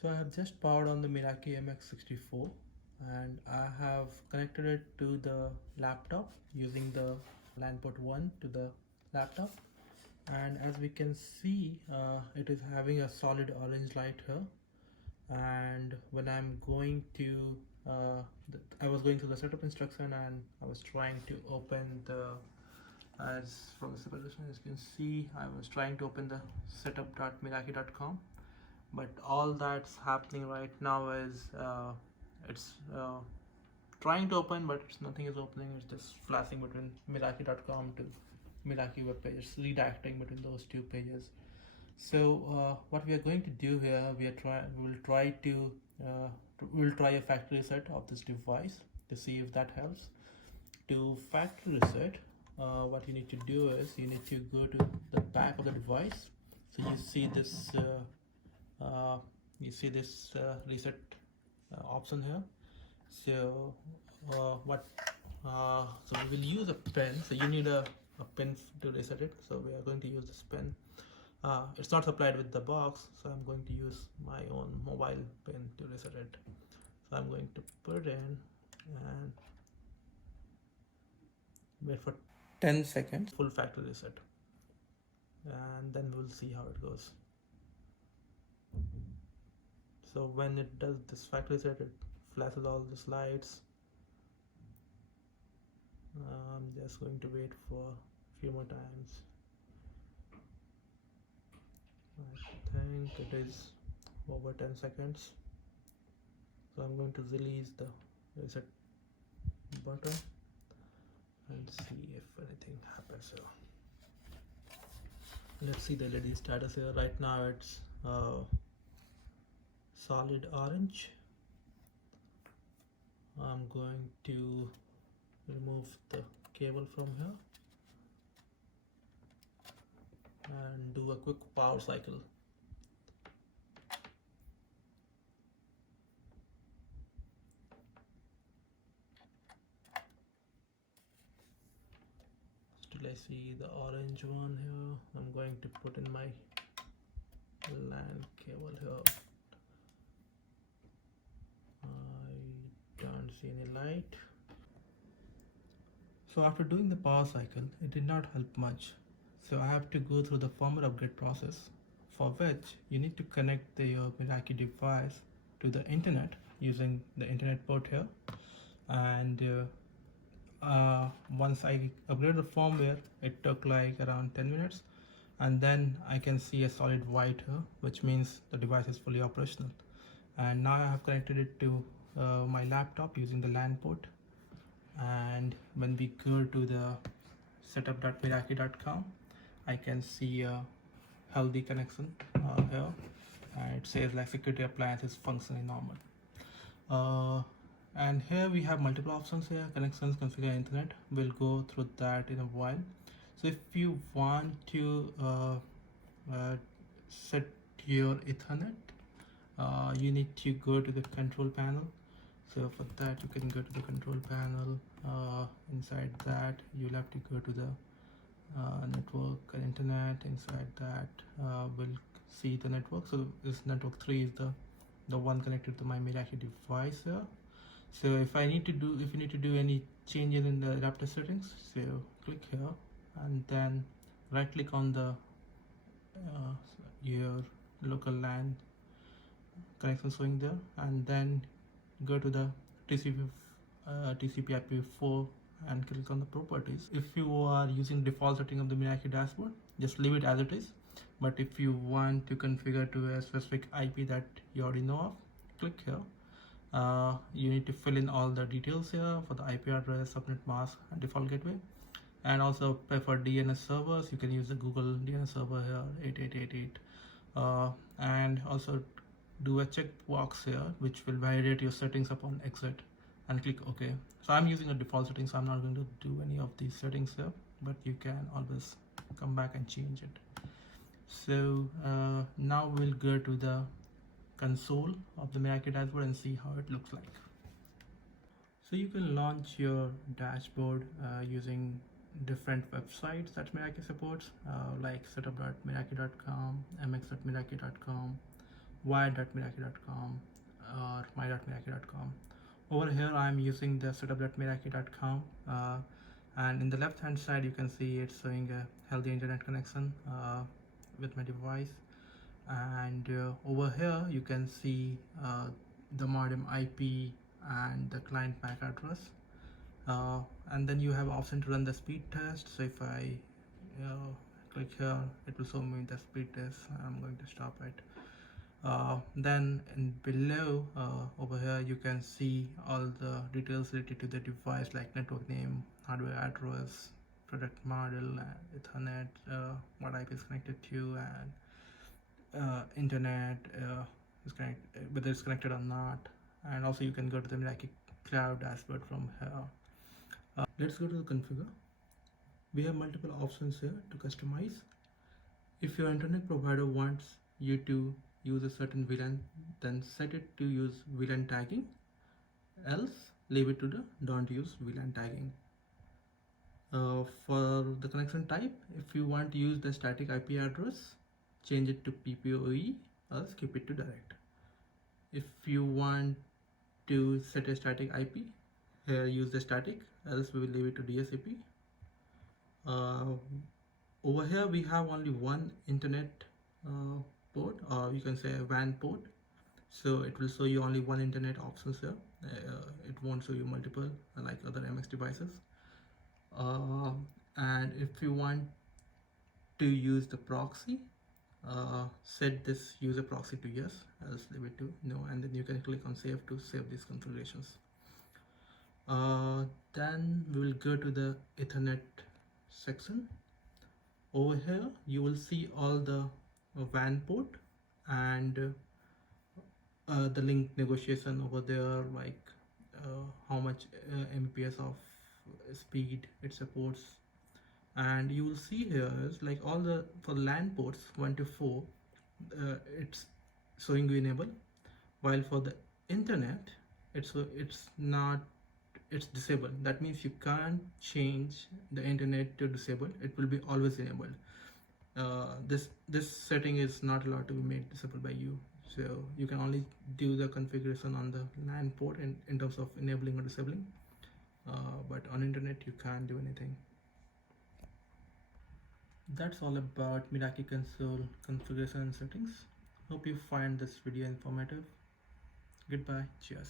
So I have just powered on the Meraki MX64 and I have connected it to the laptop using the LAN port 1 to the laptop, and as we can see it is having a solid orange light here. And when I'm going to I was going through the setup instruction and I was trying to open the, as from the separation as you can see, I was trying to open the setup.meraki.com, but all that's happening right now is it's trying to open, but nothing is opening. It's just flashing between Meraki.com to Meraki web page. It's redirecting between those two pages. So what we are going to do here, we'll try a factory reset of this device to see if that helps. To factory reset, what you need to do is you need to go to the back of the device. So you see this reset option here. So so we will use a pen. So you need a pen to reset it. So we are going to use this pen. It's not supplied with the box, so I'm going to use my own mobile pen to reset it. So I'm going to put it in and wait for 10 seconds, full factory reset, and then we'll see how it goes. So when it does this factory reset, it flashes all these lights. I'm just going to wait for a few more times. I think it is over 10 seconds. So I'm going to release the reset button and see if anything happens here. Let's see the LED status here. Right now it's solid orange. I'm going to remove the cable from here and do a quick power cycle. Still I see the orange one here. I'm going to put in my LAN cable here. I don't see any light. So after doing the power cycle, it did not help much. So I have to go through the firmware upgrade process, for which you need to connect your Meraki device to the internet using the internet port here. And once I upgraded the firmware, it took like around 10 minutes. And then I can see a solid white here, which means the device is fully operational. And now I have connected it to my laptop using the LAN port. And when we go to the setup.meraki.com, I can see a healthy connection here, and it says like security appliance is functioning normal. And here we have multiple options here: connections, configure internet. We'll go through that in a while. So if you want to set your Ethernet, you need to go to the control panel. So for that, you can go to the control panel. Inside that, you'll have to go to the network and internet. Inside that, we'll see the network. So this network 3 is the one connected to my Meraki device here. So if you need to do any changes in the adapter settings, so click here and then right click on the your local LAN connection showing there, and then go to the TCP IPv4 and click on the properties. If you are using default setting of the Meraki dashboard, just leave it as it is. But if you want to configure to a specific IP that you already know of, click here. You need to fill in all the details here for the IP address, subnet mask, and default gateway. And also for DNS servers, you can use the Google DNS server here, 8888. And also do a checkbox here, which will validate your settings upon exit, and click OK. So I'm using a default setting, so I'm not going to do any of these settings here, but you can always come back and change it. So now we'll go to the console of the Meraki dashboard and see how it looks like. So you can launch your dashboard using different websites that Meraki supports, like setup.meraki.com, mx.meraki.com, wire.meraki.com or my.meraki.com. Over here I'm using the setup.meraki.com, and in the left hand side you can see it's showing a healthy internet connection with my device. And over here you can see the modem IP and the client MAC address, and then you have option to run the speed test. So if I click here, it will show me the speed test. I'm going to stop it. Then below over here you can see all the details related to the device, like network name, hardware address, product model, Ethernet, what IP is connected to, and internet is whether it's connected or not. And also you can go to the Meraki cloud dashboard from here. Let's go to the configure. We have multiple options here to customize. If your internet provider wants you to use a certain VLAN, then set it to use VLAN tagging, else leave it to the don't use VLAN tagging. For the connection type, if you want to use the static IP address, change it to PPOE, else keep it to direct. If you want to set a static IP, here use the static, else we will leave it to DHCP. Over here we have only one internet port, or you can say a WAN port, so it will show you only one internet options here. It won't show you multiple like other MX devices. And if you want to use the proxy, set this user proxy to yes, else leave it to no, and then you can click on save to save these configurations. Then we will go to the Ethernet section. Over here you will see all the WAN port and the link negotiation over there, like how much Mbps of speed it supports. And you will see here is like all the for LAN ports 1 to 4 it's showing you enable, while for the internet it's disabled. That means you can't change the internet to disabled, it will be always enabled. This setting is not allowed to be made disabled by you, so you can only do the configuration on the LAN port in terms of enabling or disabling, but on internet you can't do anything. That's all about Meraki console configuration and settings. Hope you find this video informative. Goodbye, cheers.